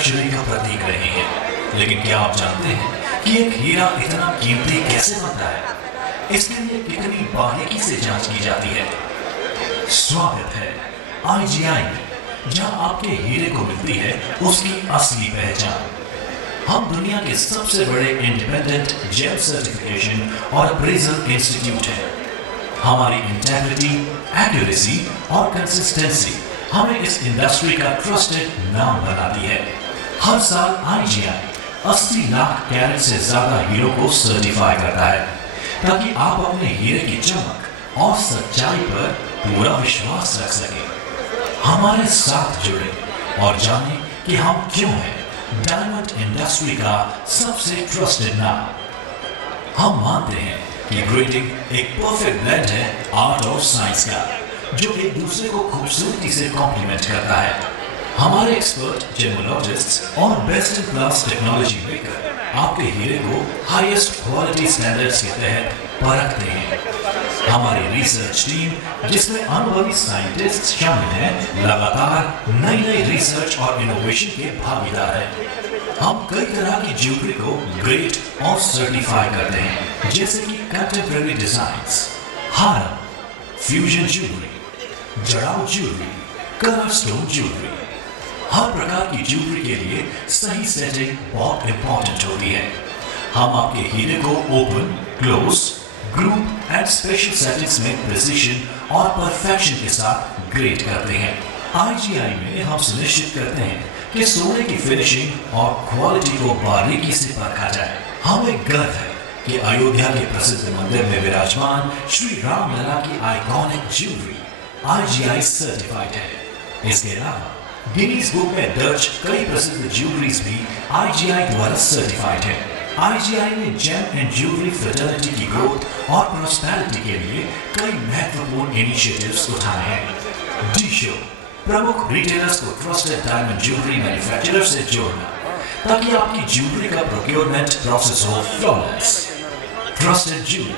Luxury का प्रतीक रहे हैं। लेकिन क्या आप जानते हैं कि एक हीरा इतना कीमती कैसे बनता है? इसके लिए कितनी बारीकी से जांच की जाती है। स्वागत है IGI में, जहां आपके हीरे को मिलती है उसकी असली पहचान। हम दुनिया के सबसे बड़े इंडिपेंडेंट जेम सर्टिफिकेशन और अप्रेजल इंस्टीट्यूट हैं। हमारी इंटेग्रिटी, एक्यूरेसी और कंसिस्टेंसी हमें इस इंडस्ट्री का ट्रस्टेड नाम बनाती है। हर साल IGI 80 लाख कैरेट से ज्यादा हीरो को सर्टिफाई करता है, ताकि आप अपने हीरे की चमक और सच्चाई पर पूरा विश्वास रख सकें। हमारे साथ जुड़े और जानें कि हम क्यों हैं डायमंड इंडस्ट्री का सबसे ट्रस्टेड नाम। हम मानते हैं कि ग्रेडिंग एक परफेक्ट ब्लेंड है आर्ट और साइंस का, जो एक दूसरे को खूबसूरती से कॉम्प्लीमेंट करता है। हमारे एक्सपर्ट जेमोलॉजिस्ट्स और बेस्ट इन क्लास टेक्नोलॉजी लेकर आपके हीरे को हाईएस्ट क्वालिटी स्टैंडर्ड्स के तहत परखते हैं। हमारी रिसर्च टीम, जिसमें अनुभवी साइंटिस्ट शामिल हैं, लगातार नई रिसर्च और इनोवेशन के भागीदार हैं। हम कई तरह की ज्वेलरी को ग्रेड और सर्टिफाई करते हैं, जैसे कि contemporary designs, haram, fusion jewellery, जड़ाऊ ज्वेलरी, कलर स्टोन ज्वेलरी। हर प्रकार की ज्वेलरी के लिए सही सेटिंग बहुत इंपॉर्टेंट होती है। हम आपके हीरे को open, close, group and special settings में प्रिसिशन और परफेक्शन के साथ ग्रेड करते हैं। IGI में हम सुनिश्चित करते हैं कि सोने की फिनिशिंग और क्वालिटी को बारीकी से परखा जाए। हमें गर्व है कि अयोध्या के प्रसिद्ध मंदिर में विराजमान श्री राम लला की आइकॉनिक ज्वेलरी IGI सर्टिफाइड है। इसके अलावा गिनीज बुक में दर्ज कई प्रसिद्ध ज्वेलरीज भी IGI द्वारा सर्टिफाइड है। IGI ने जेम एंड ज्वेलरी फ्रेटर्निटी की ग्रोथ और प्रॉस्पेरिटी के लिए कई महत्वपूर्ण इनिशिएटिव्स उठाए हैं। डी-शो प्रमुख रिटेलर्स को ट्रस्टेड डायमंड ज्वेलरी मैन्युफैक्चरर से जोड़ना, ताकि आपकी ज्वेलरी का प्रोक्योरमेंट प्रोसेस हो फ्लॉलेस। ट्रस्टेड ज्वेलरी,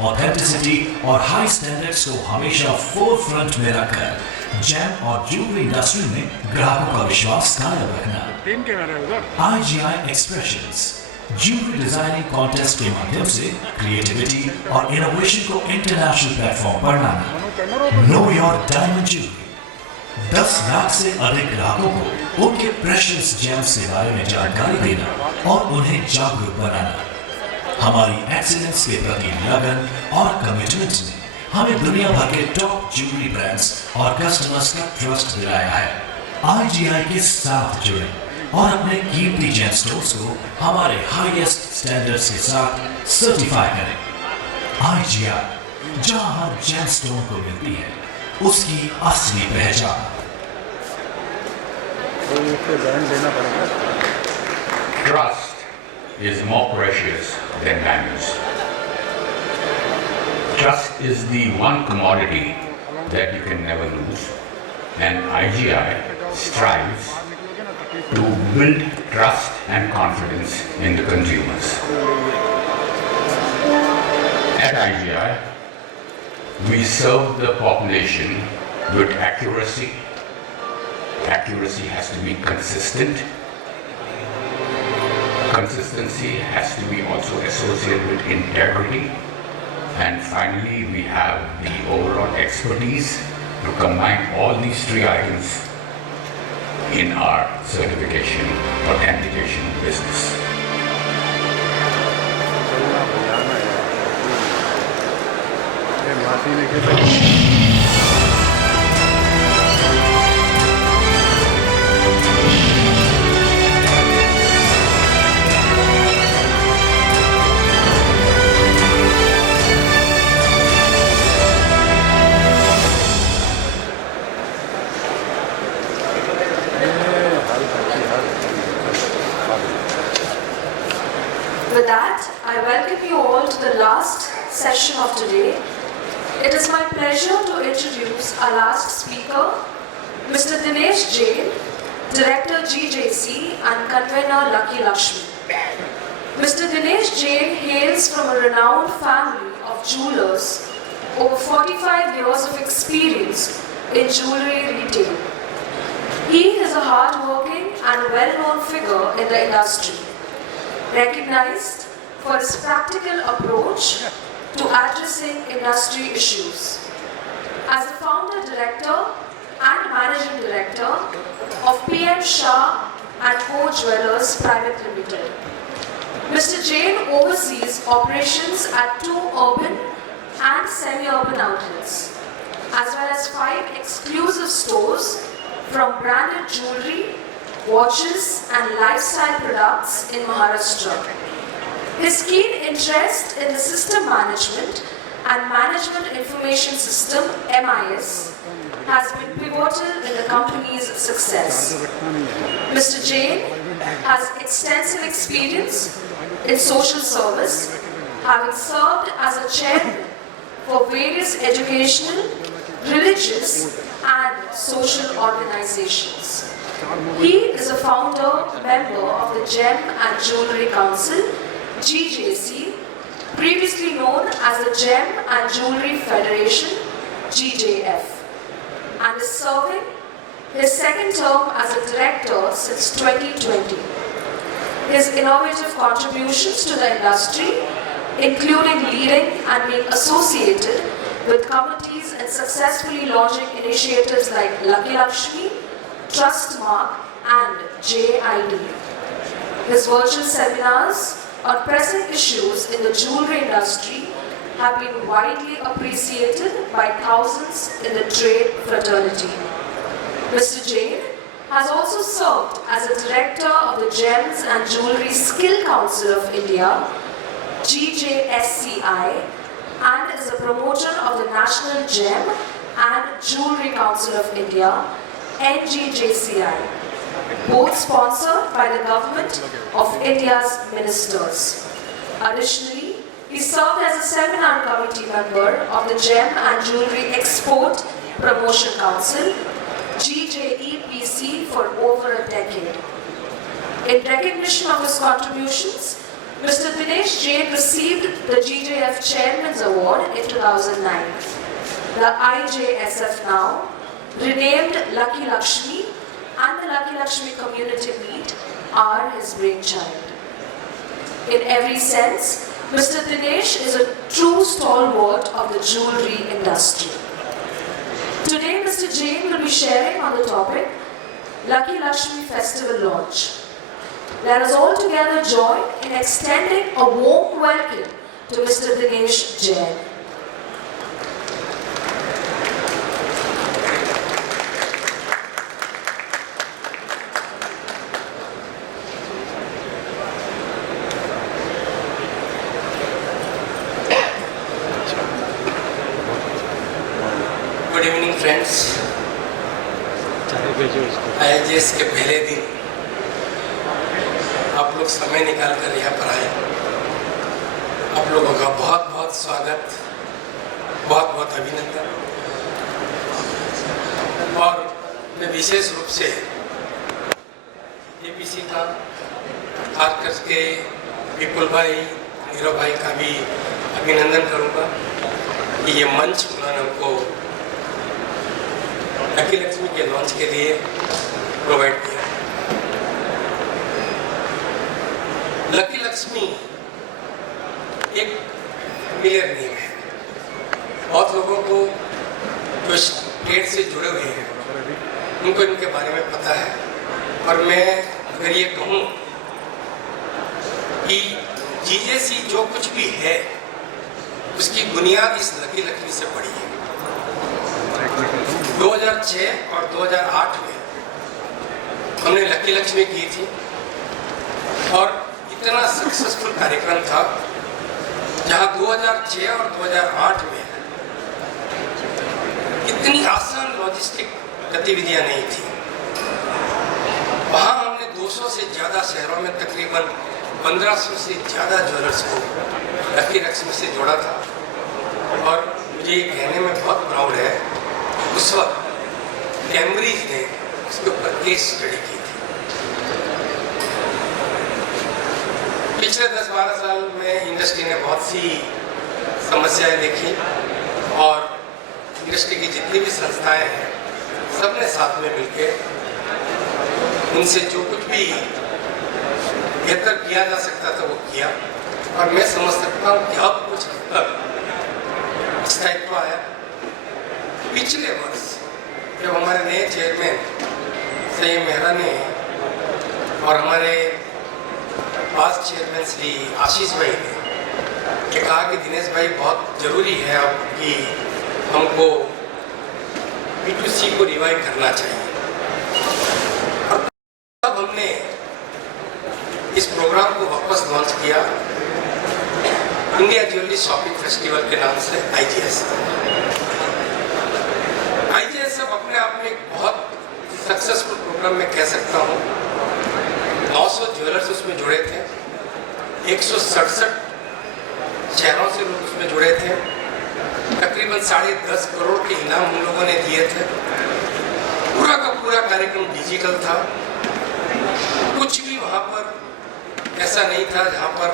ऑथेंटिसिटी और हाई स्टैंडर्ड्स को हमेशा फोरफ्रंट में रखकर जेम और ज्वेलरी इंडस्ट्री में ग्राहकों का विश्वास कायम रखना। IGI expressions jewellery designing contest के माध्यम से क्रिएटिविटी और इनोवेशन को इंटरनेशनल प्लेटफॉर्म पर लाना। Know your diamond jewellery 10 lakh से अधिक ग्राहकों को उनके प्रेशियस जेम्स के बारे में जानकारी देना और उन्हें जागरूक बनाना। हमारी एक्सीलेंस के प्रति लगन और कमिटमेंट ने हमें दुनिया भर के टॉप ज्वेलरी ब्रांड्स और कस्टमर्स का ट्रस्ट दिलाया है। IGI के साथ जुड़े और अपने कीमती जेम स्टोन्स को हमारे हाईएस्ट स्टैंडर्ड्स के साथ सर्टिफाई करें। IGI, जहां हर जेम स्टोन को मिलती है उसकी असली पहचान। Trust is more precious than diamonds. Trust is the one commodity that you can never lose, and IGI strives to build trust and confidence in the consumers. At IGI, we serve the population with accuracy. Accuracy has to be consistent. Consistency has to be also associated with integrity. And finally, we have the overall expertise to combine all these three items in our certification, authentication business. With that, I welcome you all to the last session of today. It is my pleasure to introduce our last speaker, Mr. Dinesh Jain, Director GJC and Convener Lucky Lakshmi. Mr. Dinesh Jain hails from a renowned family of jewelers, over 45 years of experience in jewelry retail. He is a hard-working and well-known figure in the industry, recognized for his practical approach to addressing industry issues. As the founder, director and managing director of PM Shah and Co Jewellers Private Limited, Mr. Jain oversees operations at 2 urban and semi-urban outlets, as well as 5 exclusive stores from branded jewelry, watches and lifestyle products in Maharashtra. His keen interest in the system management and Management Information System (MIS) has been pivotal in the company's success. Mr. Jain has extensive experience in social service, having served as a chairman for various educational, religious and social organizations. He is a founder member of the Gem and Jewelry Council (GJC), previously known as the Gem and Jewelry Federation (GJF), and is serving his second term as a director since 2020. His innovative contributions to the industry, including leading and being associated with committees and successfully launching initiatives like Lucky Lakshmi, Trustmark and JID. His virtual seminars on pressing issues in the jewelry industry have been widely appreciated by thousands in the trade fraternity. Mr. Jain has also served as a director of the Gems and Jewelry Skill Council of India, GJSCI, and is a promoter of the National Gem and Jewelry Council of India, NGJCI, both sponsored by the Government of India's ministers. Additionally, he served as a seminar committee member of the Gem and Jewelry Export Promotion Council, GJEPC, for over a decade. In recognition of his contributions, Mr. Dinesh Jain received the GJF Chairman's Award in 2009. The IJSF now, renamed Lucky Lakshmi, and the Lucky Lakshmi Community Meet are his brainchild. In every sense, Mr. Dinesh is a true stalwart of the jewelry industry. Today, Mr. Jain will be sharing on the topic Lucky Lakshmi Festival launch. Let us all together join in extending a warm welcome to Mr. Dinesh Jain. Good evening friends. IIJS के पहले दिन आप लोग समय निकाल कर यहाँ पर आए। आप लोगों का बहुत बहुत स्वागत, बहुत बहुत अभिनंदन। और मैं विशेष रूप से APC का, खासकर के विपुल भाई, हीरो भाई का भी अभिनंदन करूँगा कि ये मंच उन्होंने हमको लकी लक्ष्मी के लॉन्च के लिए प्रोवाइड किया। लकी लक्ष्मी एक क्लियर नेम है। बहुत लोगों को जो ट्रेड से जुड़े हुए हैं उनको इनके बारे में पता है। और मैं अगर ये कहूँ कि GJC जो कुछ भी है उसकी बुनियाद इस लकी लक्ष्मी से पड़ी है। 2006 और 2008 में हमने लकी लक्ष्मी की थी और इतना सक्सेसफुल कार्यक्रम था जहां 2006 और 2008 में इतनी आसान लॉजिस्टिक गतिविधियां नहीं थी। वहां हमने 200 से ज़्यादा शहरों में तकरीबन 1500 से ज़्यादा ज्वेलर्स को लकी लक्ष्मी से जोड़ा था। और मुझे ये कहने में बहुत प्राउड है, उस वक्त कैम्ब्रिज ने उसके ऊपर केस स्टडी की थी। पिछले 10-12 साल में इंडस्ट्री ने बहुत सी समस्याएं देखी और इंडस्ट्री की जितनी भी संस्थाएं हैं सबने साथ में मिलकर उनसे जो कुछ भी बेहतर किया जा सकता था वो किया, और मैं समझ सकता हूँ कि अब कुछ स्थायित्व आया। पिछले वर्ष जब हमारे नए चेयरमैन संयम मेहरा ने और हमारे पास चेयरमैन श्री आशीष भाई ने ये कहा कि दिनेश भाई बहुत ज़रूरी है अब कि हमको B2C को रिवाइव करना चाहिए, और तब हमने इस प्रोग्राम को वापस लॉन्च किया इंडिया ज्वेलरी शॉपिंग फेस्टिवल के नाम से IJS। IJS अब अपने आप में एक बहुत सक्सेसफुल प्रोग्राम मैं कह सकता हूँ। 900 ज्वेलर्स उसमें जुड़े थे, 167 शहरों से लोग उसमें जुड़े थे, तकरीबन 10.5 करोड़ के इनाम हम लोगों ने दिए थे। पूरा का पूरा कार्यक्रम डिजिटल था, कुछ भी वहाँ पर ऐसा नहीं था जहाँ पर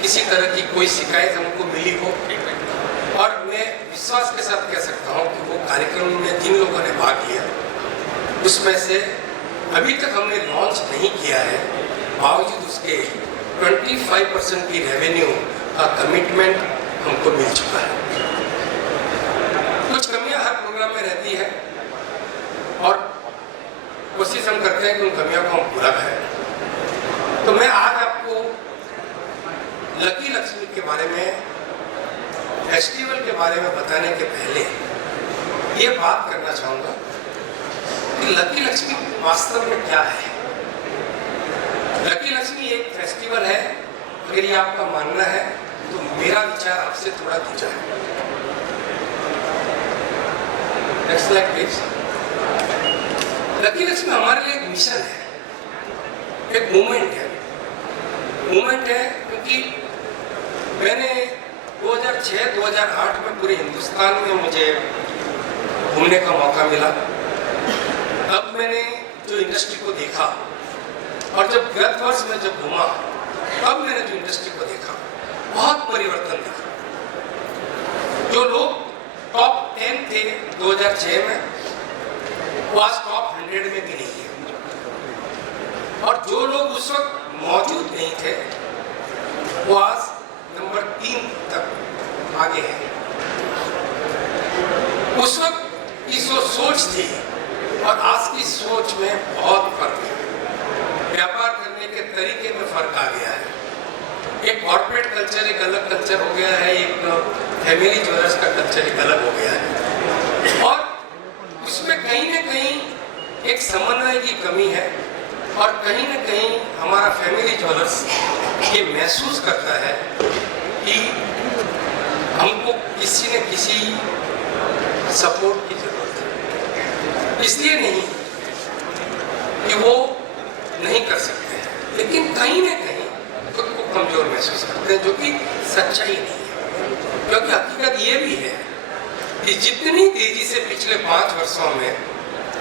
किसी तरह की कोई शिकायत हमको मिली हो। और मैं विश्वास के साथ कह सकता हूँ कि वो कार्यक्रम में जिन लोगों ने भाग लिया उसमें से अभी तक हमने लॉन्च नहीं किया है, बावजूद उसके 25% की रेवेन्यू का कमिटमेंट हमको मिल चुका है। कुछ कमियां हर प्रोग्राम में रहती है और कोशिश हम करते हैं कि उन कमियों को हम पूरा करें। तो मैं आज आपको लकी लक्ष्मी के बारे में, फेस्टिवल के बारे में बताने के पहले ये बात करना चाहूँगा कि लकी लक्ष्मी वास्तव में क्या है। लकी लक्ष्मी एक फेस्टिवल है, अगर ये आपका मानना है तो मेरा विचार आपसे थोड़ा दूसरा है। Next slide please. Lucky Lakshmi हमारे लिए एक मिशन है, एक मूवमेंट है। मूवमेंट है क्योंकि मैंने 2006-2008 में पूरे हिंदुस्तान में मुझे घूमने का मौका मिला। अब मैंने जो इंडस्ट्री को देखा, और जब गत वर्ष में जब घूमा तब मैंने जो इंडस्ट्री को देखा, बहुत परिवर्तन देखा। जो लोग टॉप 10 थे 2006 में, वो आज टॉप 100 में भी नहीं है, और जो लोग उस वक्त मौजूद नहीं थे वो आज नंबर 3 तक आगे है। उस वक्त की जो सोच थी और आज की सोच में बहुत फर्क है। व्यापार करने के तरीके में फर्क आ गया है। एक कॉर्पोरेट कल्चर एक अलग कल्चर हो गया है, एक फैमिली ज्वेलर्स का कल्चर एक अलग हो गया है, और उसमें कहीं ना कहीं एक समन्वय की कमी है। और कहीं ना कहीं हमारा फैमिली ज्वेलर्स ये महसूस करता है कि हमको किसी न किसी सपोर्ट की जरूरत है। इसलिए नहीं कि वो नहीं कर सकते हैं, लेकिन कहीं ना कहीं खुद को कमजोर महसूस करते हैं, जो कि सच्चाई नहीं है। क्योंकि हकीकत ये भी है कि जितनी तेजी से पिछले 5 वर्षों में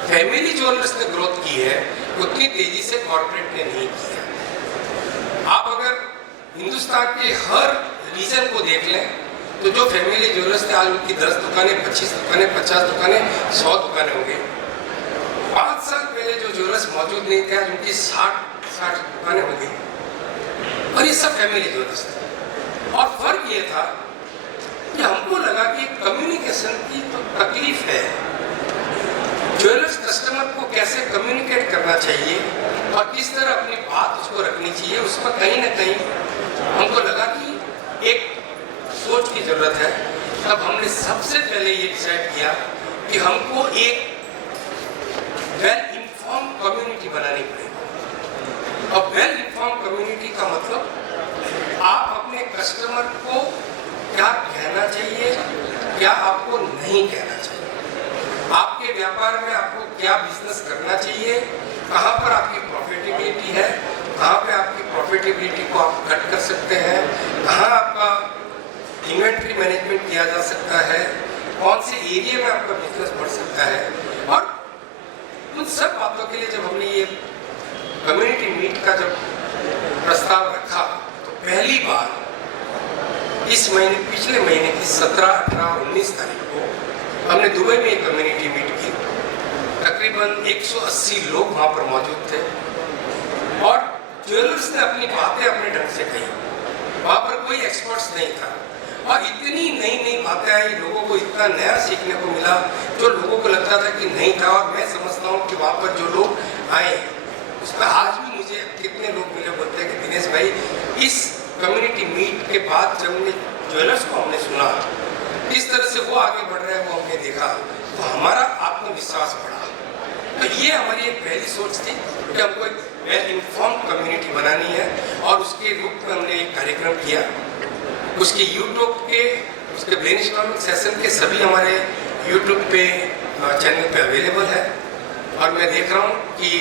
फैमिली ज्वेलर्स ने ग्रोथ की है, उतनी तेजी से कॉर्पोरेट ने नहीं की है। आप अगर हिंदुस्तान के हर रीजन को देख लें तो जो फैमिली ज्वेलर्स थे आज उनकी 10 दुकानें, 25 दुकानें, 50 दुकानें, 100 दुकानें हो गई। 5 साल पहले जो ज्वेलर्स मौजूद नहीं थे आज उनकी 60 दुकानें हो गई, और ये सब फैमिली ज्वेलर्स थे। और फर्क ये था कि हमको लगा कि कम्युनिकेशन की तो तकलीफ है, ज्वेलर्स कस्टमर को कैसे कम्युनिकेट करना चाहिए और किस तरह अपनी बात उसको रखनी चाहिए, उसमें कहीं ना कहीं हमको लगा कि एक सोच की जरूरत है। तब हमने सबसे पहले ये डिसाइड किया कि हमको एक वेल इन्फॉर्म कम्युनिटी बनानी पड़ेगी। और वेल इन्फॉर्म कम्युनिटी का मतलब आप अपने कस्टमर को क्या कहना चाहिए, क्या आपको नहीं कहना चाहिए, आपके व्यापार में आपको क्या बिजनेस करना चाहिए, कहाँ पर आपकी प्रॉफिटेबिलिटी है, कहाँ पे आपकी प्रॉफिटेबिलिटी को आप कट कर सकते हैं, कहाँ आपका इन्वेंट्री मैनेजमेंट किया जा सकता है, कौन से एरिया में आपका बिजनेस बढ़ सकता है। और उन सब बातों के लिए जब हमने ये कम्युनिटी मीट का जब प्रस्ताव रखा तो पहली बार इस महीने, पिछले महीने की 17, 18, 19 तारीख को हमने दुबई में एक कम्युनिटी मीट की। तकरीबन तकरीबन 180 लोग वहाँ पर मौजूद थे और ज्वेलर्स ने अपनी बातें अपने ढंग से कही। वहाँ पर कोई एक्सपर्ट्स नहीं था और इतनी नई नई बातें आई, लोगों को इतना नया सीखने को मिला जो लोगों को लगता था कि नहीं था। और मैं समझता हूँ कि वहाँ पर जो लोग आए उसमें आज भी मुझे कितने लोग मिले बोलते हैं कि दिनेश भाई, इस कम्युनिटी मीट के बाद जब हमने ज्वेलर्स को हमने सुना इस तरह से वो आगे बढ़ रहे हैं, वो हमने देखा तो हमारा आत्मविश्वास बढ़ा। तो ये हमारी एक पहली सोच थी कि हमको एक वेल इन्फॉर्म कम्युनिटी बनानी है और उसके रूप में हमने एक कार्यक्रम किया। उसके यूट्यूब के उसके ब्रेनस्टॉर्मिंग सेशन के सभी हमारे यूट्यूब पे चैनल पे अवेलेबल है और मैं देख रहा हूँ कि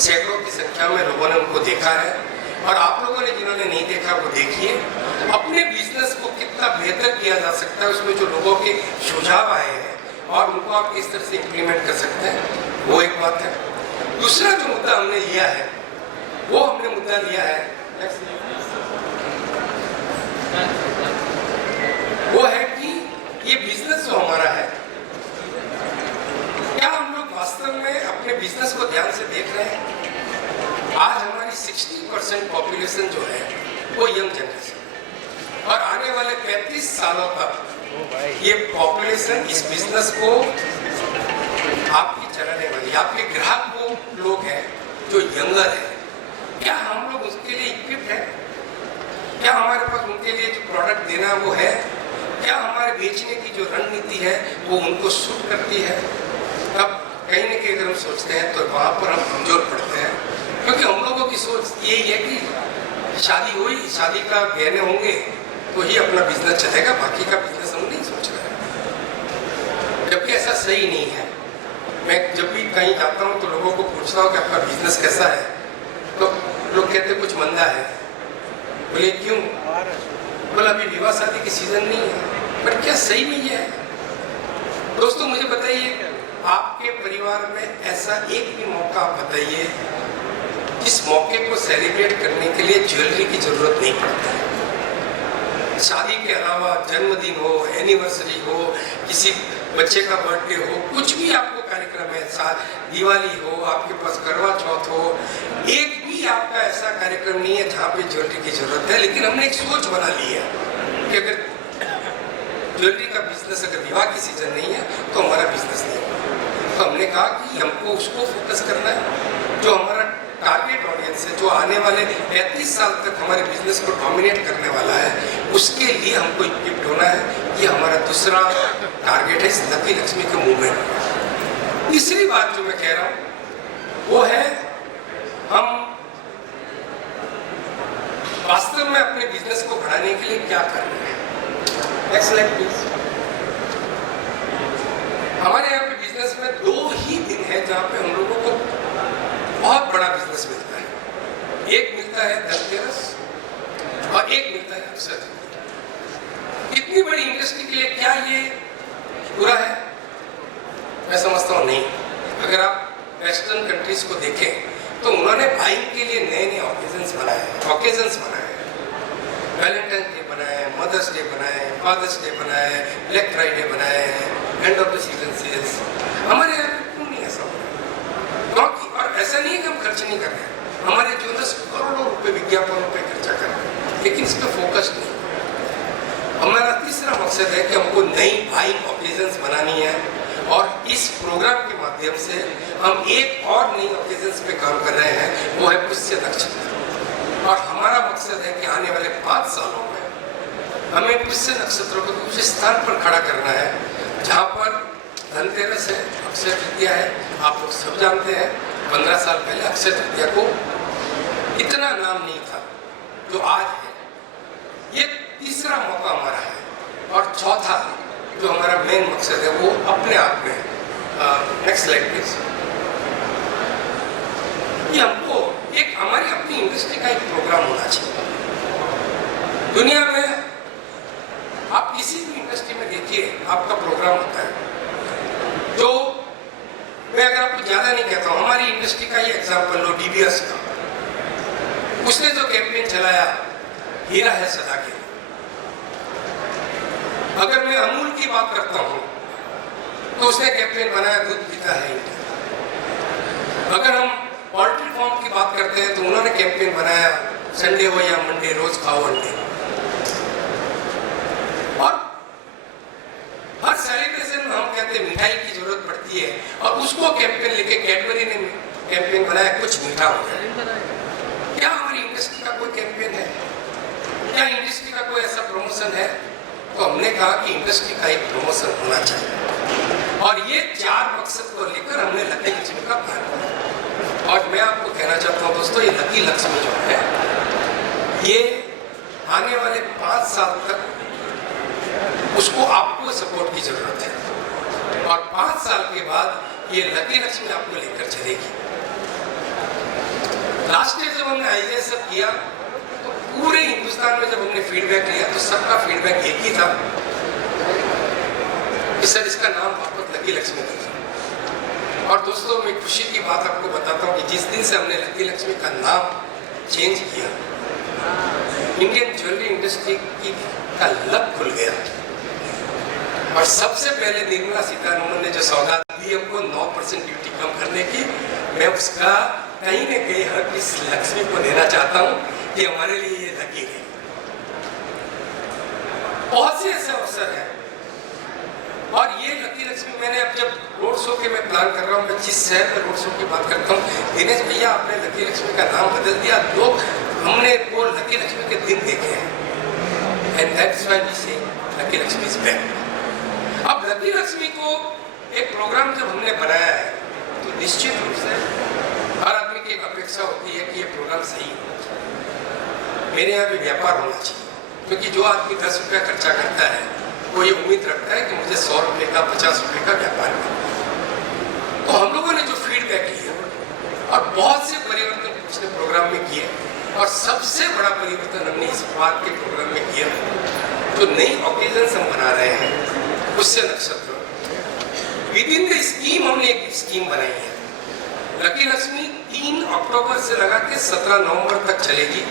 सैकड़ों की संख्या में लोगों ने उनको देखा है। और आप लोगों ने जिन्होंने नहीं देखा वो देखिए, अपने बिजनेस को कितना बेहतर किया जा सकता है उसमें जो लोगों के सुझाव आए हैं और उनको आप किस तरह से इम्प्लीमेंट कर सकते हैं, वो एक बात है। दूसरा जो मुद्दा हमने लिया है वो हमने मुद्दा लिया है वो है कि ये बिजनेस जो हमारा है, क्या हम लोग वास्तव में अपने बिजनेस को ध्यान से देख रहे हैं? आज हमारी 60% पॉपुलेशन जो है वो यंग जनरेशन और आने वाले 35 सालों तक ये पॉपुलेशन इस बिजनेस को आपकी चलाने वाली, आपके ग्राहक वो लोग हैं जो यंगर है। क्या हम लोग उसके लिए इक्विप्ड है? क्या हमारे पास उनके लिए जो प्रोडक्ट देना है वो है? क्या हमारे बेचने की जो रणनीति है वो उनको सूट करती है? अब कहीं ना कहीं अगर हम सोचते हैं तो वहाँ पर हम कमजोर पड़ते हैं, क्योंकि हम लोगों की सोच यही है कि शादी हुई, शादी का गहने होंगे तो ही अपना बिजनेस चलेगा, बाकी का बिजनेस हम नहीं सोच रहे हैं। जबकि ऐसा सही नहीं है। मैं जब भी कहीं जाता हूँ तो लोगों को पूछता हूँ कि आपका बिजनेस कैसा है, तो लोग कहते कुछ मंदा है। बोले क्यों? बोला अभी विवाह शादी की सीजन नहीं है। पर क्या सही नहीं है? दोस्तों मुझे बताइए, आपके परिवार में ऐसा एक भी मौका आप बताइए जिस मौके को सेलिब्रेट करने के लिए ज्वेलरी की जरूरत नहीं पड़ती है। शादी के अलावा जन्मदिन हो, एनिवर्सरी हो, किसी बच्चे का बर्थडे हो, कुछ भी आपको कार्यक्रम है, दिवाली हो, आपके पास करवा चौथ हो, एक भी आपका ऐसा कार्यक्रम नहीं है जहाँ पे ज्वेलरी की जरूरत है। लेकिन हमने एक सोच बना ली है कि अगर ज्वेलरी का बिजनेस अगर विवाह की सीजन नहीं है तो हमारा बिजनेस नहीं है। तो हमने कहा कि हमको उसको फोकस करना है जो हमारा टारगेट ऑडियंस है, जो आने वाले 35 साल तक हमारे बिजनेस को डोमिनेट करने वाला है, उसके लिए हमको इक्विप्ड होना है। ये हमारा दूसरा टारगेट है इस लकी लक्ष्मी के मूवमेंट। तीसरी बात जो मैं कह रहा हूँ वो है हम वास्तव में अपने बिजनेस को बढ़ाने के लिए क्या कर रहे हैं। Next slide please. हमारे यहाँ पे बिजनेस में 2 ही दिन है जहाँ पे हम लोगों को बहुत बड़ा बिजनेस मिलता है। एक मिलता है धनतेरस और एक मिलता है अक्षय तृतीया। इतनी बड़ी इंडस्ट्री के लिए क्या ये बुरा है? मैं समझता हूँ नहीं। अगर आप वेस्टर्न कंट्रीज को देखें तो उन्होंने बाइंग के लिए नए नए ऑकेजन्स बनाए, वैलेंटाइन डे बनाए, मदर्स डे बनाए, फादर्स डे बनाए, ब्लैक फ्राइडे बनाए, end of the season sales. हमारे यहाँ क्यों नहीं ऐसा हो रहा? क्योंकि और ऐसा नहीं है कि हम खर्च नहीं कर रहे हैं, हमारे ज्वेलर्स करोड़ों रुपए विज्ञापनों पे खर्चा कर रहे हैं, लेकिन इस पर फोकस नहीं। हमारा तीसरा मकसद है कि हमको नई बाइंग ऑकेजन्स बनानी है और इस प्रोग्राम के माध्यम से हम एक और नई ऑकेजन्स पे काम कर रहे हैं, वो है पुष्य नक्षत्र। और हमारा मकसद है कि आने वाले 5 सालों में हमें पुष्य नक्षत्रों को उस स्थान पर खड़ा करना है जहाँ पर धनतेरस है, अक्षय तृतीया है। आप लोग सब जानते हैं 15 साल पहले अक्षय तृतीया को इतना नाम नहीं था जो आज है। ये तीसरा मौका हमारा है। और चौथा जो हमारा मेन मकसद है वो अपने आप में, नेक्स्ट स्लाइड प्लीज, ये हमको एक हमारी अपनी इंडस्ट्री का एक प्रोग्राम होना चाहिए। दुनिया में आप किसी भी इंडस्ट्री में देखिए आपका प्रोग्राम होता है। जो मैं अगर आपको ज्यादा नहीं कहता हूँ, हमारी इंडस्ट्री का ये एग्जाम्पल लो, डीबीएस का, उसने जो कैंपेन चलाया हीरा है सदा के। अगर मैं अमूल की बात करता हूँ तो उसने कैंपेन बनाया दूध पीता है इंडिया। अगर हम पोल्ट्री फार्म की बात करते हैं तो उन्होंने कैंपेन बनाया, संडे हो या मंडे रोज खाओ अंडे। और हर सेलिब्रेशन में हम कहते हैं मिठाई की जरूरत पड़ती है, और उसको कैंपेन लेके कैडबरी ने कैंपेन बनाया कुछ मीठा हो जाए। क्या हमारी इंडस्ट्री का कोई कैंपेन है? क्या इंडस्ट्री का कोई ऐसा प्रमोशन है? तो हमने कहा कि इंडस्ट्री का एक प्रमोशन होना चाहिए, और ये 4 मकसद को लेकर हमने लकी लक्ष्मी का प्लान बनाया। और मैं आपको कहना चाहता हूँ दोस्तों, ये लकी लक्ष्मी जो है ये आने वाले 5 साल तक उसको आपको सपोर्ट की जरूरत है, और 5 साल के बाद ये लकी लक्ष्मी आपको लेकर चलेगी। लास्ट ईयर जब हमने आईएएस किया तो पूरे हिंदुस्तान में जब हमने फीडबैक लिया तो सबका फीडबैक एक ही था कि सर इसका नाम वापस लकी लक्ष्मी दीजिए। और दोस्तों, मैं खुशी की बात आपको बताता हूँ कि जिस दिन से हमने लकी लक्ष्मी का नाम चेंज किया, इंडियन ज्वेलरी इंडस्ट्री का लब खुल गया। और सबसे पहले निर्मला सीतारमण ने जो सौगात दी हमको 9% ड्यूटी कम करने की, मैं उसका कहीं न कहीं हक इस लक्ष्मी को देना चाहता हूँ कि हमारे लिए ये लकी है। बहुत से ऐसे अवसर हैं, और ये लकी लक्ष्मी मैंने अब जब रोड शो के मैं प्लान कर रहा हूँ, मैं जिस शहर में रोड शो की बात करता हूँ, दिनेश भैया आपने लकी लक्ष्मी का नाम बदल दिया, लोग हमने वो लकी लक्ष्मी के दिन देखे हैं। एंड दैट्स व्हाई वी से लकी लक्ष्मी इज बैक। अब लकी लक्ष्मी को एक प्रोग्राम जब हमने बनाया है तो निश्चित रूप से हर आदमी की एक अपेक्षा होती है कि ये प्रोग्राम सही हो। मेरे यहाँ भी व्यापार होना चाहिए, क्योंकि जो आदमी 10 रुपया खर्चा करता है वो ये उम्मीद रखता है कि मुझे 100 रुपये का 50 रुपये का व्यापार मिले। तो हम लोगों ने जो फीडबैक लिया और बहुत से परिवर्तन पिछले प्रोग्राम में किए, और सबसे बड़ा परिवर्तन हमने इस बात के प्रोग्राम में किया, जो नई ओकेजन हम बना रहे हैं उससे नक्षत्र विद इन द स्कीम हमने एक स्कीम बनाई है। लकी लक्ष्मी 3 अक्टूबर से लगा के 17 नवंबर तक चलेगी,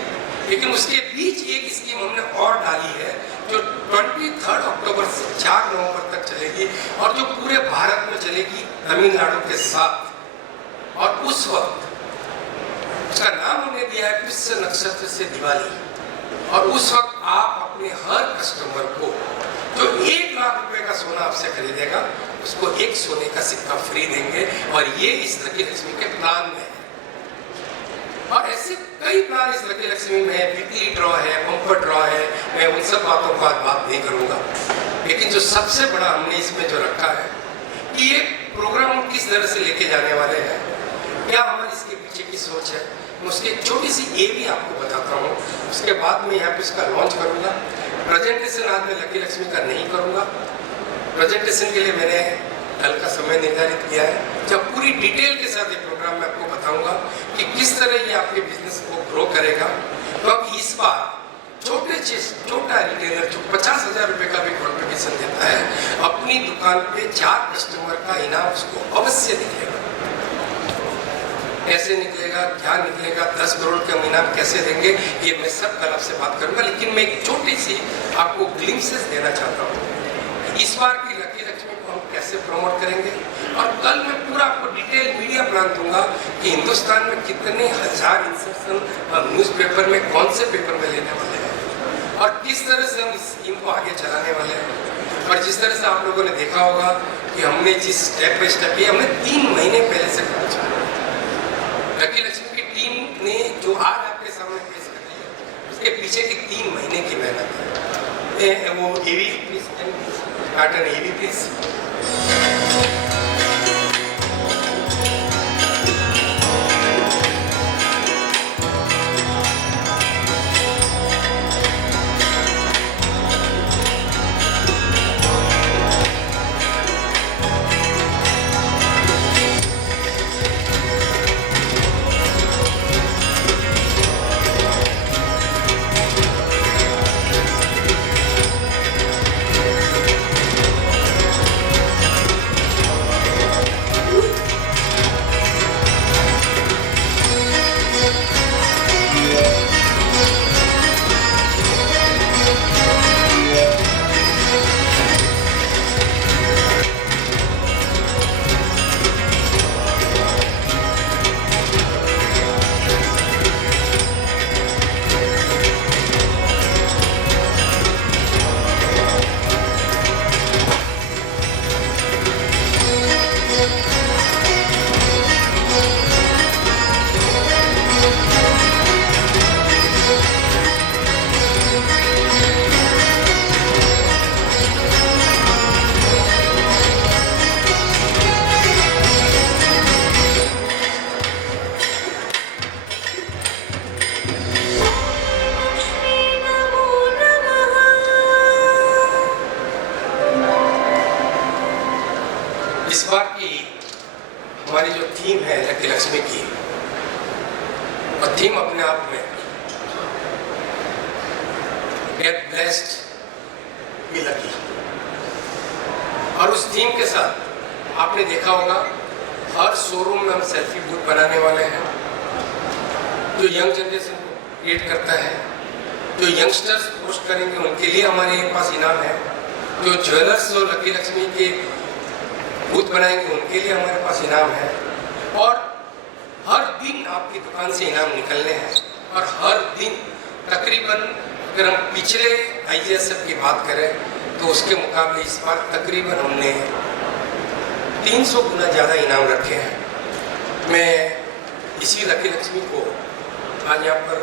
लेकिन उसके बीच एक स्कीम हमने और डाली है जो 23 अक्टूबर से 4 नवंबर तक चलेगी, और जो पूरे भारत में चलेगी तमिलनाडु के साथ। और उस वक्त उसका नाम हमने दिया है पुष्य नक्षत्र से दिवाली। और उस वक्त आप अपने हर कस्टमर को जो 1 लाख रुपए का सोना आपसे खरीदेगा उसको 1 सोने का सिक्का फ्री देंगे, और ये इस लकी लक्ष्मी के प्लान में है। और ऐसे कई प्लान इस लकी लक्ष्मी में है, वीकली ड्रॉ है, बम्पर ड्रॉ है, मैं उन सब बातों को आज बात नहीं करूंगा। लेकिन जो सबसे बड़ा हमने इसमें जो रखा है कि ये प्रोग्राम हम किस तरह से लेके जाने वाले हैं, क्या हमारी इसके पीछे की सोच है, मैं उसकी एक छोटी सी ये भी आपको बताता हूँ। उसके बाद में यहाँ पे इसका लॉन्च करूँगा। प्रेजेंटेशन आज मैं लकी लक्ष्मी का नहीं करूँगा। प्रेजेंटेशन के लिए मैंने कल का समय निर्धारित किया है, जब पूरी डिटेल के साथ ये प्रोग्राम मैं आपको बताऊंगा कि किस तरह ये आपके बिजनेस को ग्रो करेगा। तो अब इस बार छोटा रिटेलर जो 50,000 रुपये का भी कॉन्ट्रीब्यूशन देता है, अपनी दुकान पे 4 कस्टमर का इनाम उसको अवश्य निकलेगा। कैसे निकलेगा, क्या निकलेगा, 10 करोड़ का इनाम कैसे देंगे, ये मैं सब कल आपसे बात करूंगा। लेकिन मैं एक छोटी सी आपको ग्लिम्पसेस देना चाहता हूँ इस बार की लकी लक्ष्मी को हम कैसे प्रमोट करेंगे। और कल मैं पूरा आपको डिटेल मीडिया प्लान दूंगा कि हिंदुस्तान में कितने हजार इंसर्शन हम न्यूज़पेपर में कौन से पेपर में लेने वाले हैं, और किस तरह से हम इस स्कीम को आगे चलाने वाले हैं। और जिस तरह से आप लोगों ने देखा होगा कि हमने जिस स्टेप बाय स्टेप किया, हमने 3 महीने पहले से काम चला। लकी लक्ष्मी की टीम ने जो आज आपके सामने पेश कर दी है, उसके पीछे की 3 महीने की मेहनत है। वो एवी प्लीज, पैटर्न एवी प्लीज। इस बार की हमारी जो थीम है लकी लक्ष्मी की, और थीम अपने आप में गेट ब्लेस्ड बी लकी, और उस थीम के साथ आपने देखा होगा हर शोरूम में हम सेल्फी बूथ बनाने वाले हैं, जो यंग जनरेशन को क्रिएट करता है। जो यंगस्टर्स पोस्ट करेंगे उनके लिए हमारे पास इनाम है, जो ज्वेलर्स जो लकी लक्ष्मी के बूथ बनाएंगे उनके लिए हमारे पास इनाम है, और हर दिन आपकी दुकान से इनाम निकलने हैं। और हर दिन तकरीबन अगर हम पिछले IGSF की बात करें तो उसके मुकाबले इस बार तकरीबन हमने 300 गुना ज़्यादा इनाम रखे हैं। मैं इसी लकी लक्ष्मी को आज यहाँ पर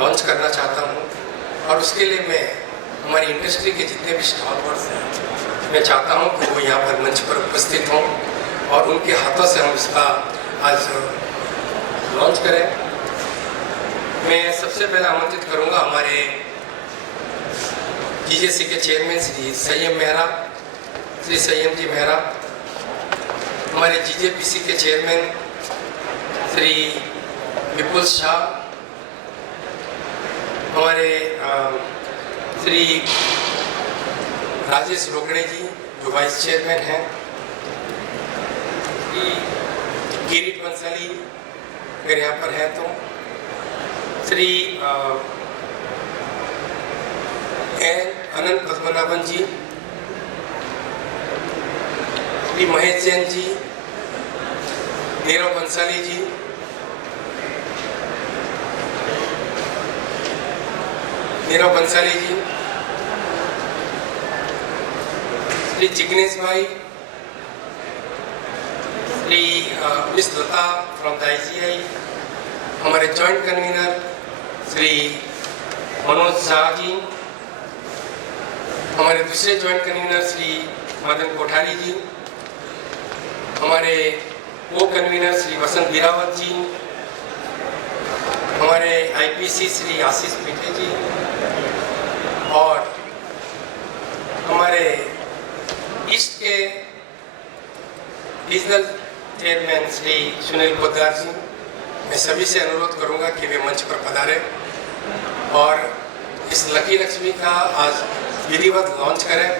लॉन्च करना चाहता हूँ, और उसके लिए मैं हमारी इंडस्ट्री के जितने भी स्टॉलवर्स हैं मैं चाहता हूँ कि वो यहाँ पर मंच पर उपस्थित हों और उनके हाथों से हम इसका आज लॉन्च करें। मैं सबसे पहले आमंत्रित करूँगा हमारे GJC के चेयरमैन श्री संयम मेहरा, श्री संयम जी मेहरा, हमारे GJPC के चेयरमैन श्री विपुल शाह, हमारे श्री राजेश रोकड़े जी जो वाइस चेयरमैन हैं, श्री किरीट बंसाली अगर यहाँ पर है तो, श्री एन अनंत पद्मनाभन जी, श्री महेश जैन जी, नीरव बंसाली जी, श्री जिग्नेश भाई, Shri miss Lata from the IGI, हमारे जॉइंट कन्वीनर श्री मनोज शाह जी, हमारे दूसरे जॉइंट कन्वीनर श्री मदन कोठारी जी, हमारे को कन्वीनर श्री वसंत बिरावत जी, हमारे IPC श्री आशीष पीठे जी, और हमारे ईस्ट के रीजनल चेयरमैन श्री सुनील पोद्दार जी। मैं सभी से अनुरोध करूंगा कि वे मंच पर पधारें और इस लकी लक्ष्मी का आज विधिवत लॉन्च करें।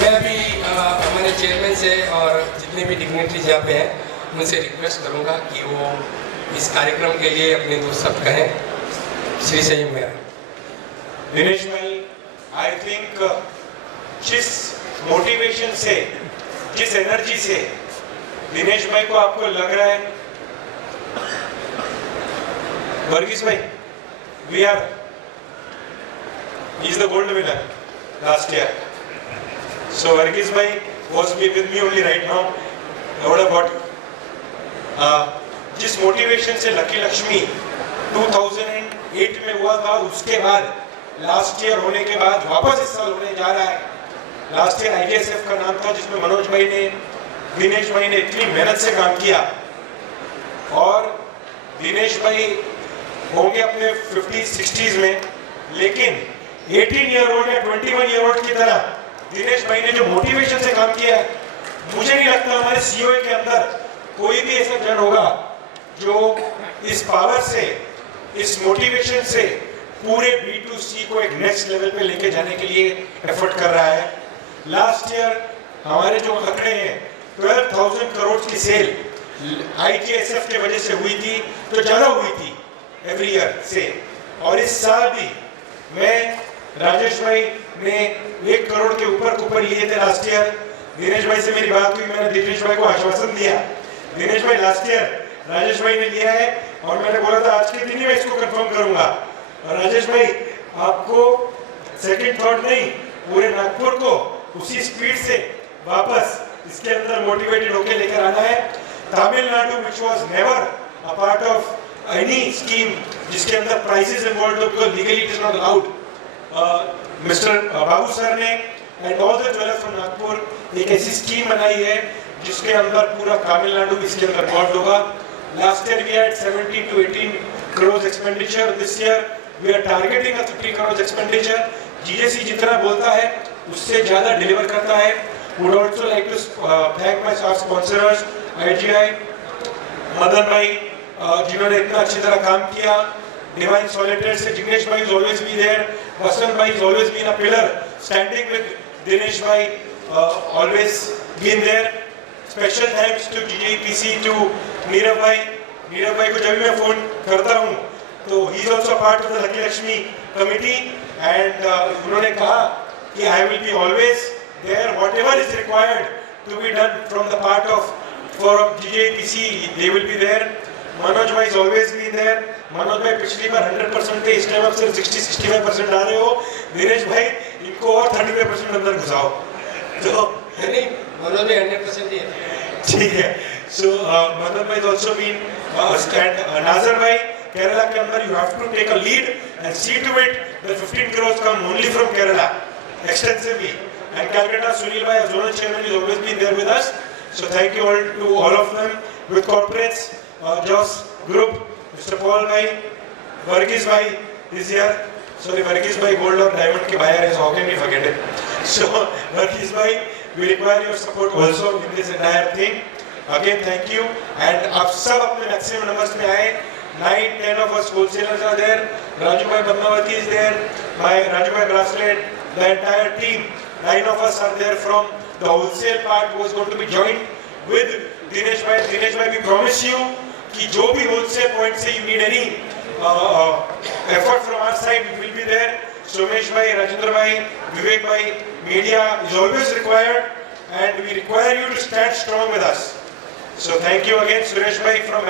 मैं अभी हमारे चेयरमैन से और जितने भी डिग्नेटरीज यहाँ पे हैं उनसे रिक्वेस्ट करूँगा कि वो इस कार्यक्रम के लिए अपने दो शब्द कहें। श्री संयम मेहरा। दिनेश भाई, आई थिंक जिस मोटिवेशन से, जिस एनर्जी से दिनेश भाई को आपको लग रहा है, वर्गीस भाई, we are, he is the gold winner last year. So Varghese bhai was with me only right now. I would have got जिस मोटिवेशन से लकी लक्ष्मी 2008 में हुआ था, उसके बाद लास्ट ईयर होने के बाद वापस इस साल होने जा रहा है। लास्ट ईयर IGSF का नाम था जिसमें मनोज भाई ने, दिनेश भाई ने इतनी मेहनत से काम किया, और दिनेश भाई होंगे अपने 50-60s में, लेकिन 18 ईयर ओल्ड या 21 ईयर ओल्ड की तरह दिनेश भाई ने जो मोटिवेशन से काम किया है, मुझे नहीं लगता हमारे सीओए के अंदर कोई भी ऐसा जन होगा जो इस पावर से, इस मोटिवेशन से पूरे B2C को एक नेक्स्ट लेवल पे लेके जाने के लिए एफर्ट कर रहा है। लास्ट ईयर हमारे जो आंकड़े हैं 12,000 करोड़ की सेल IGSF के वजह से हुई थी, तो ज़्यादा हुई थी एवरी ईयर से। और इस साल भी मैं राजेश भाई ने 1 करोड़ के ऊपर लिए थे लास्ट ईयर। दिनेश भाई से मेरी बात हुई, मैंने दिनेश भाई को आश्वासन दिया, दिनेश भाई लास्ट ईयर राजेश भाई ने लिया है और मैंने बोला था आज के दिन ही मैं इसको कंफर्म करूंगा। और राजेश भाई आपको सेकंड थॉट नहीं, पूरे नागपुर को उसी स्पीड से वापस इसके अंदर मोटिवेटेड होकर लेकर आना है। Tamil Nadu which was never a part of any scheme जिसके अंदर प्राइसेस इन्वॉल्व हो, because legally it is not allowed, mister Babu sir ने and all the jewellers from Nagpur एक ऐसी स्कीम बनाई है जिसके अंदर पूरा तमिलनाडु इसके अंदर इन्वॉल्व होगा। Last year we had 17 to 18 crores expenditure, this year we are targeting a 50 crores expenditure। GJC जितना बोलता है उससे ज़्यादा डिलीवर करता है। Would also like to thank my sponsors IGI, Madan भाई जिन्होंने इतना अच्छी तरह काम किया, डिवाइन सॉलिटेयर से जिग्नेश भाई is always be there, वसंत भाई is always been a pillar standing with Dinesh भाई, always been there। Special thanks to GJPC to Nirav भाई को जब भी मैं फोन करता हूँ तो he is also part of the lucky Lakshmi committee and उन्होंने कहा कि I will be always there, whatever is required to be done from the part of for GJPC they will be there। Manoj भाई is always been there। Manoj भाई पिछली बार 100% थे, इस time आप सिर्फ 60-65% आ रहे हो। दिनेश भाई इनको और 35% अंदर घुसाओ तो नहीं, मनोज भाई 100% ही है। ठीक है। So मदन भाई has also been stand। नाजर भाई केरला के अंदर you have to take a lead and see to it that 15 crores come only from Kerala extensively। And Calcutta Sunil bhai as zonal chairman has always been there with us, so thank you all to all of them। With corporates, Joss Group, Mr. Paul bhai, Varghese bhai is here। Sorry, Varghese bhai gold or diamond ke buyer is, how can we forget it? So Varghese bhai, we require your support also in this entire thing। Again thank you। And आप सब अपने maximum numbers में आए। 9-10 of us wholesalers are there। Raju bhai Padmavati is there, my Raju bhai Bracelet, the entire team। 9 of us are there from the wholesale part who is going to be joined with Dinesh bhai। Dinesh bhai, we promise you कि जो भी wholesale point से you need any effort from our side, we will be there। Somesh bhai, Rajendra bhai, Vivek bhai, media is always required and we require you to stand strong with us। So thank you again। Suresh bhai from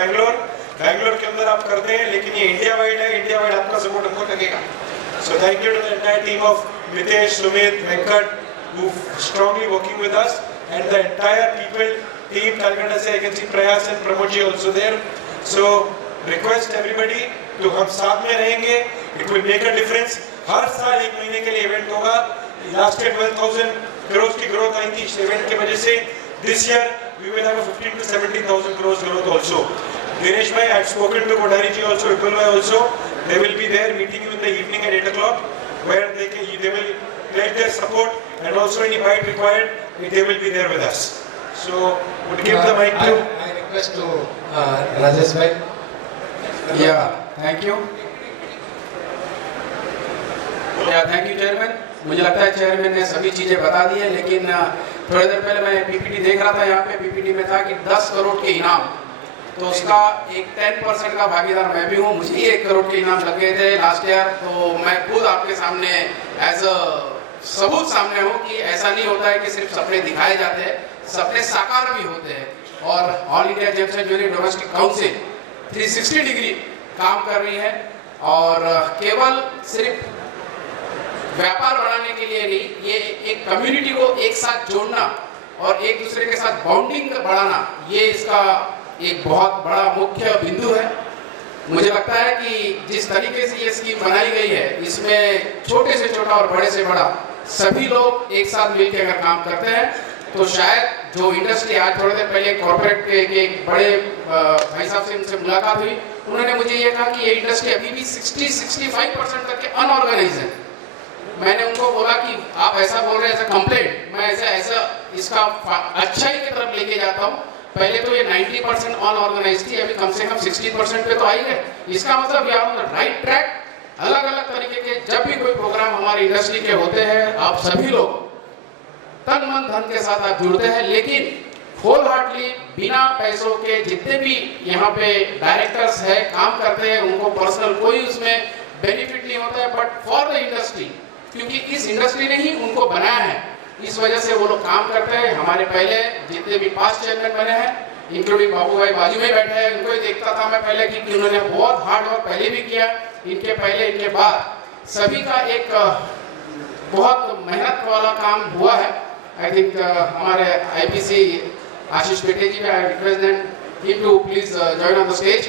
Bangalore के अंदर आप करते हैं, लेकिन ये India wide है, India wide आपका support हमको लगेगा। So thank you to the entire team of Mitesh, Sumit, Venkat, who strongly working with us, and the entire team Calcutta से I can see Prayas and Pramod ji also there। So request everybody to हम साथ में रहेंगे, it will make a difference। हर साल 1 महीने के लिए event होगा। लास्ट ईयर 12,000 crores की ग्रोथ आई थी इस इवेंट की वजह से। This year we will have a 15 to 17,000 crores growth also। Dinesh bhai, I have spoken to Kodari ji also, Vipul bhai also, they will be there meeting you in the evening at 8 o'clock where they will pledge their support, and also any bite required they will be there with us। So would give the mic to I request to Rajesh bhai। Thank you chairman. मुझे लगता है chairman ने सभी चीज़ें बता दी है, लेकिन थोड़ी देर पहले मैं पीपीटी देख रहा था, यहाँ पे पीपीटी में था कि 10 करोड़ के इनाम, तो उसका एक 10% का भागीदार मैं भी हूँ। मुझे ही 1 करोड़ के इनाम लग गए थे लास्ट ईयर, तो मैं खुद आपके सामने एज अ सबूत सामने हूँ कि ऐसा नहीं होता है कि सिर्फ सपने दिखाए जाते हैं, सपने साकार भी होते हैं। और all India James and jewellery domestic council 360 degree काम कर रही है, और केवल सिर्फ व्यापार बढ़ाने के लिए नहीं, ये एक कम्युनिटी को एक साथ जोड़ना और एक दूसरे के साथ बॉन्डिंग बढ़ाना, ये इसका एक बहुत बड़ा मुख्य बिंदु है। मुझे लगता है कि जिस तरीके से ये स्कीम बनाई गई है, इसमें छोटे से छोटा और बड़े से बड़ा सभी लोग एक साथ मिलकर अगर काम करते हैं तो शायद जो इंडस्ट्री, आज थोड़ी देर पहले कॉर्पोरेट के एक बड़े भाई साहब से उनसे मुलाकात हुई, उन्होंने मुझे ये कहा कि ये इंडस्ट्री अभी भी 60-65% तक के अनऑर्गेनाइज है। मैंने उनको बोला कि आप ऐसा बोल रहे हैं, ऐसा कंप्लेंट, मैं ऐसा इसका अच्छाई की तरफ लेके जाता हूँ। पहले तो ये 90% अनऑर्गेनाइज थी, अभी कम से कम 60% पे तो आई है। इसका मतलब we are on the right track. अलग अलग तरीके के जब भी कोई प्रोग्राम हमारी इंडस्ट्री के होते हैं, आप सभी लोग तन मन धन के साथ आप जुड़ते हैं, लेकिन होल हार्टली बिना पैसों के जितने भी यहाँ पे डायरेक्टर्स है काम करते हैं, उनको पर्सनल कोई उसमें बेनिफिट नहीं होता है, बट फॉर द इंडस्ट्री, क्योंकि इस इंडस्ट्री ने ही उनको बनाया है, इस वजह से वो लोग काम करते हैं। हमारे पहले जितने भी पास्ट चेयरमैन बने हैं, इंक्लूडिंग बाबू भाई बाजू में बैठे हैं, उनको ही देखता था मैं पहले कि उन्होंने बहुत हार्ड वर्क पहले भी किया, इनके पहले इनके बाद सभी का एक बहुत मेहनत वाला काम हुआ है। आई थिंक हमारे IPC Ashish Pete ji, I request him to please join on the stage.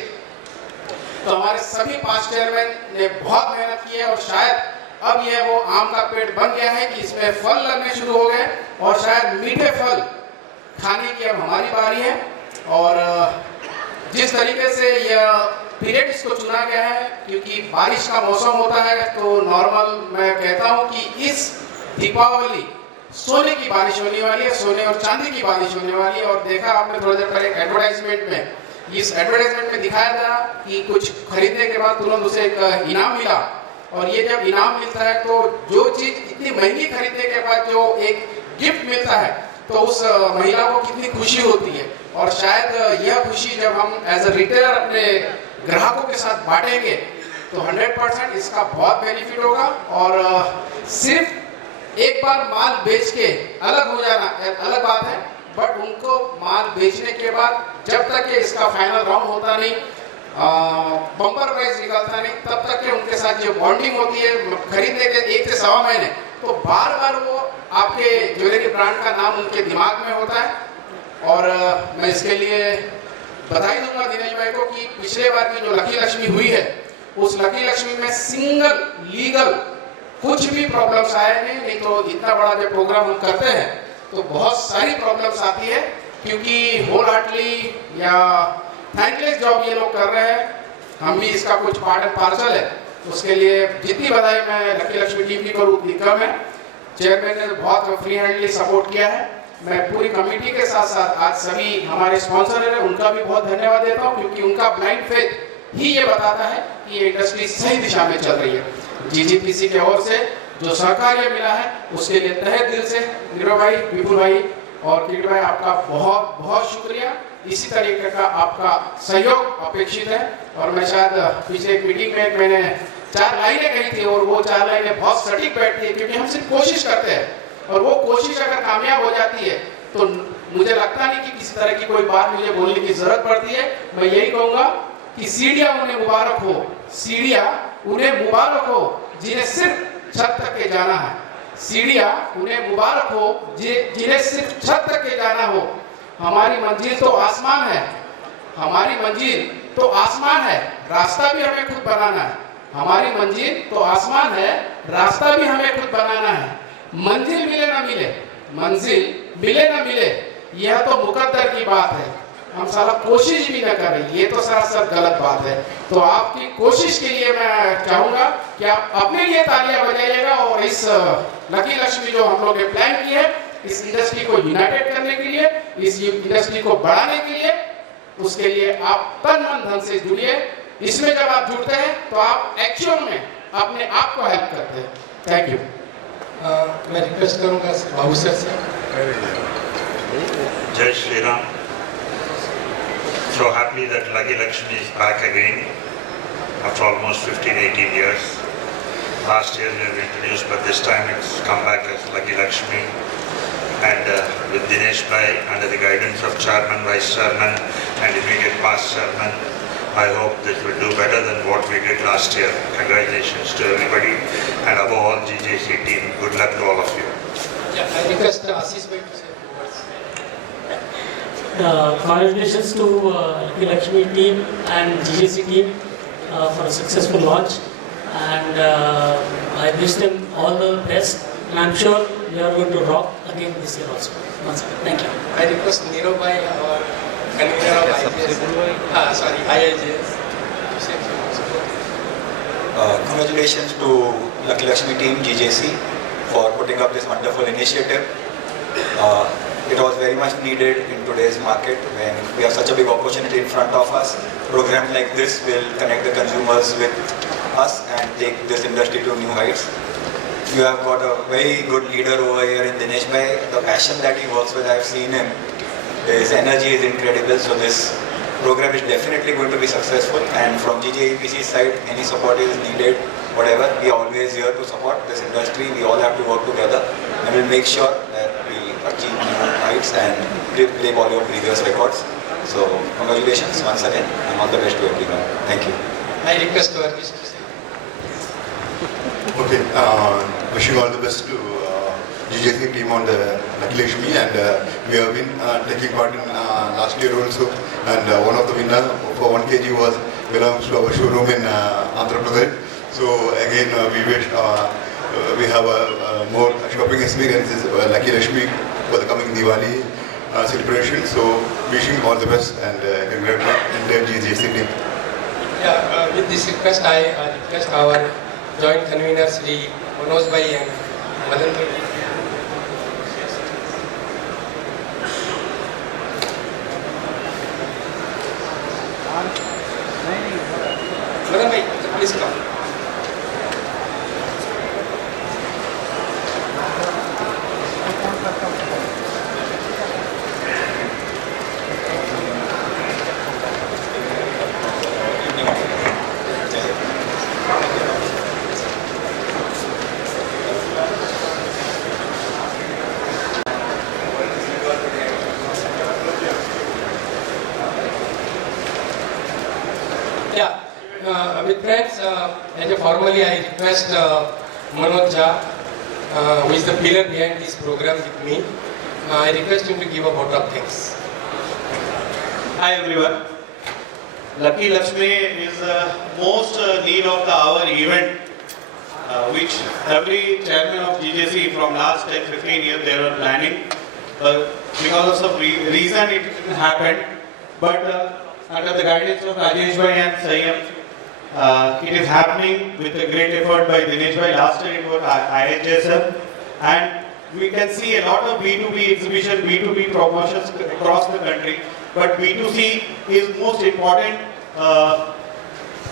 तो हमारे सभी पास्ट चेयरमैन ने बहुत मेहनत की है और शायद अब यह वो आम का पेड़ बन गया है कि इसमें फल लगने शुरू हो गए और शायद मीठे फल खाने की अब हमारी बारी है। और जिस तरीके से यह पीरियड इसको चुना गया है, क्योंकि बारिश का मौसम होता है, तो नॉर्मल मैं कहता हूँ कि इस दीपावली सोने की बारिश होने वाली है, सोने और चांदी की बारिश होने वाली है। और देखा आपने थोड़ी देर पहले एक एडवर्टाइजमेंट में, इस एडवर्टाइजमेंट में दिखाया था कि कुछ खरीदने के बाद तुरंत उसे एक इनाम मिला, और ये जब इनाम मिलता है तो जो चीज इतनी महंगी खरीदने के बाद जो एक गिफ्ट मिलता है, तो उस महिला को कितनी खुशी होती है। और शायद यह खुशी जब हम एज अ रिटेलर अपने ग्राहकों के साथ बांटेंगे तो 100% इसका बहुत बेनिफिट होगा। और सिर्फ एक बार माल बेच के अलग हो जाना अलग बात है, बट उनको माल बेचने के बाद जब तक कि इसका फाइनल राउंड होता नहीं, बम्पर प्राइस निकलता नहीं, तब तक के उनके साथ जो बॉन्डिंग होती है खरीदने के 1 से सवा महीने, तो बार बार वो आपके ज्वेलरी ब्रांड का नाम उनके दिमाग में होता है। और मैं इसके लिए बधाई दूंगा दिनेश भाई को कि पिछले बार की जो लकी लक्ष्मी हुई है, उस लकी लक्ष्मी में सिंगल लीगल कुछ भी प्रॉब्लम्स आए नहीं तो इतना बड़ा जो प्रोग्राम हम करते हैं तो बहुत सारी प्रॉब्लम्स आती है, क्योंकि होल हार्टली या थैंकलेस जॉब ये लोग कर रहे हैं। हम भी इसका कुछ पार्ट एंड पार्सल है, उसके लिए जितनी बधाई मैं लकी लक्ष्मी टीम की करूँ उतनी कम है। चेयरमैन ने बहुत फ्री हैंडली सपोर्ट किया है। मैं पूरी कमेटी के साथ साथ आज सभी हमारे स्पॉन्सर हैं उनका भी बहुत धन्यवाद देता हूँ, क्योंकि उनका ब्लाइंड फेथ ही ये बताता है कि ये इंडस्ट्री सही दिशा में चल रही है। जीजीपीसी की ओर से जो सहकार ये मिला है उसके लिए तहे दिल से नीरव भाई, विपुल भाई और किट भाई आपका बहुत बहुत शुक्रिया। इसी तरीके का आपका सहयोग अपेक्षित है। और मैं शायद पिछले एक मीटिंग में मैंने 4 लाइनें कही थी और वो 4 लाइनें बहुत सटीक बैठती है, क्योंकि हम सिर्फ कोशिश करते हैं और वो कोशिश अगर कामयाब हो जाती है तो मुझे लगता नहीं कि किसी तरह की कोई बात मुझे बोलने की जरूरत पड़ती है। मैं यही कहूँगा कि सीढ़ियाँ उन्हें मुबारक हो, सीढ़ियाँ उन्हें मुबारक हो जिन्हें सिर्फ छत तक के जाना है, सीढ़ियाँ उन्हें मुबारक हो जिन्हें सिर्फ छत तक के जाना हो। हमारी मंजिल तो आसमान है, हमारी मंजिल तो आसमान है, रास्ता भी हमें खुद बनाना है। हमारी मंजिल तो आसमान है, रास्ता भी हमें खुद बनाना है। मंजिल मिले ना मिले, मंजिल मिले ना मिले, यह तो मुकद्दर की बात है। हम साला कोशिश भी न करें, ये तो सरासर गलत बात है। तो आपकी कोशिश के लिए मैं चाहूँगा कि आप अपने लिए तालियां बजाइएगा और इस लकी लक्ष्मी जो हम लोग ने प्लान की है, इस इंडस्ट्री को यूनाइटेड करने के लिए, इस इंडस्ट्री को बढ़ाने के लिए, उसके लिए आप तन मन धन से जुड़िए। इसमें जब आप जुड़ते हैं तो आप एक्चुअल में अपने आप को हेल्प करते हैं। Thank you. मैं रिक्वेस्ट करूंगा बाबू सर से। Jai Shri Ram. So happy that Lucky Lakshmi is back again after almost 15-18 years. Last year we have introduced, but this time it's come back as Lucky Lakshmi. And with Dinesh Bhai, under the guidance of Chairman, Vice Chairman and immediate past Chairman, I hope this will do better than what we did last year. Congratulations to everybody and above all GJC team. Good luck to all of you. Yeah, I request Ashish Bhai to say words. Congratulations to Lucky Lakshmi team and GJC team for a successful launch, and I wish them all the best, and I'm sure we are going to rock again. again this year also. Once again, thank you. I request Nirav Bhai, our convener of IJS, IIJS, to say a few words. Congratulations to Lucky Lakshmi team GJC for putting up this wonderful initiative. It was very much needed in today's market when we have such a big opportunity in front of us. Programs like this will connect the consumers with us and take this industry to new heights. You have got a very good leader over here in Dinesh Bhai. The passion that he works with, I have seen him. His energy is incredible. So this program is definitely going to be successful. And from GJEPC side, any support is needed, whatever. We are always here to support this industry. We all have to work together and we'll make sure that we achieve new heights and break all your previous records. So congratulations once again and all the best to everyone. Thank you. I request Varghese to say. Okay, wishing all the best to GJC team on the Lucky Lakshmi, and we have been taking part in last year also, and one of the winner for 1 kg belongs to our showroom in Andhra Pradesh. So again, we wish we have a more shopping experiences Lucky Lakshmi for the coming Diwali celebration. So wishing all the best and congratulations entire GJC team. Yeah, with this request, I request our joint conveners, Sri Manoj Bhai and Madan Bhai. Madan Bhai, please come. With friends, as a formally I request Manoj Jha, who is the pillar behind this program with me, I request him to give a vote of thanks. Hi everyone. Lucky Lakshmi is the most need of the hour event, which every chairman of GJC from last 10-15 years they were planning. Because of reason it happened, but under the guidance of Rajesh Bhai and Sayam, it is happening with a great effort by Dinesh Bhai. Last year it was IHSF, and we can see a lot of B2B exhibition, B2B promotions across the country. But B2C is most important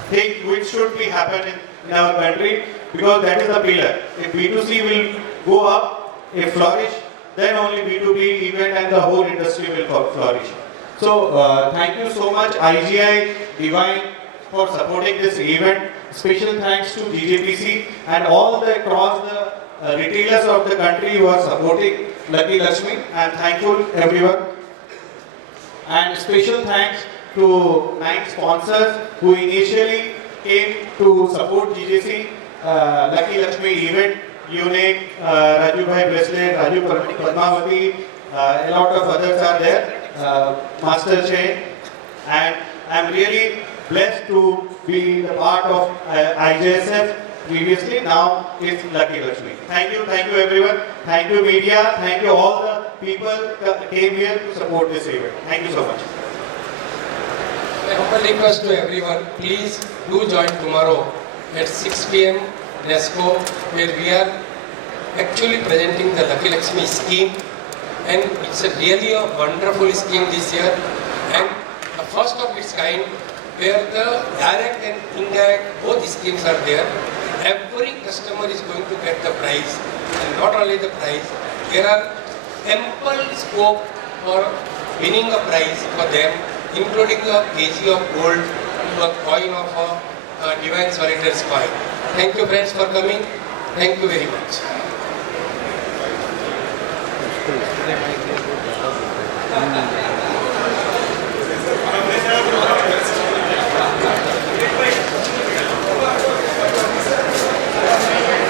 thing which should be happening in our country, because that is the pillar. If B2C will go up, if flourish, then only B2B event and the whole industry will flourish. So thank you so much IGI Divine for supporting this event. Special thanks to GJPC and all the across the retailers of the country who are supporting Lucky Lakshmi. I am thankful everyone. And special thanks to 9 sponsors who initially came to support GJC Lucky Lakshmi event. Unique, Raju Bhai Bracelet, Raju Padmavati, a lot of others are there, Master Chain, and I am really blessed to be the part of IJSF previously. Now it's Lucky Lakshmi. Thank you everyone. Thank you media. Thank you all the people came here to support this event. Thank you so much. My humble request to everyone, please do join tomorrow at 6 p.m. NESCO, where we are actually presenting the Lucky Lakshmi scheme, and it's really a wonderful scheme this year, and the first of its kind, where the direct and indirect both schemes are there. Every customer is going to get the prize, and not only the prize, there are ample scope for winning a prize for them, including a kg of gold to a coin of a Divine Solitaires coin. Thank you friends for coming. Thank you very much.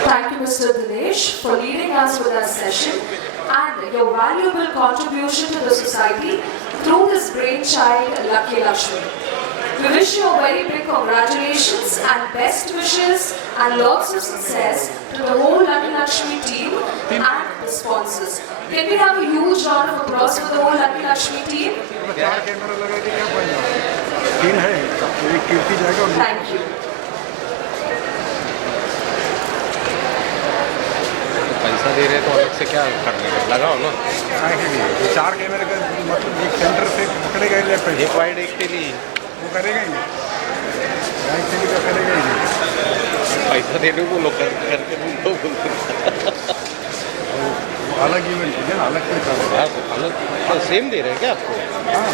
Thank you, Mr. Dinesh, for leading us with our session and your valuable contribution to the society through this brainchild, Lucky Lakshmi. We wish you a very big congratulations and best wishes and lots of success to the whole Lucky Lakshmi team and the sponsors. Can we have a huge round of applause for the whole Lucky Lakshmi team? चार camera लगा के क्या फायदा? तीन है, एक कीर्ति जाएगा और Thank you. पैसा दे रहे तो अलग से क्या करने का लगाओ ना। चार कैमरे का मतलब एक सेंटर से पकड़ेगा ही लेफ्ट एक वाइड एक टेली वो करेगा ही नहीं, राइट टेली का करेगा ही नहीं। पैसा देने को लोग करके बोलते अलग इवेंट है ना, अलग पैसा अलग सेम दे रहे हैं क्या आपको? हाँ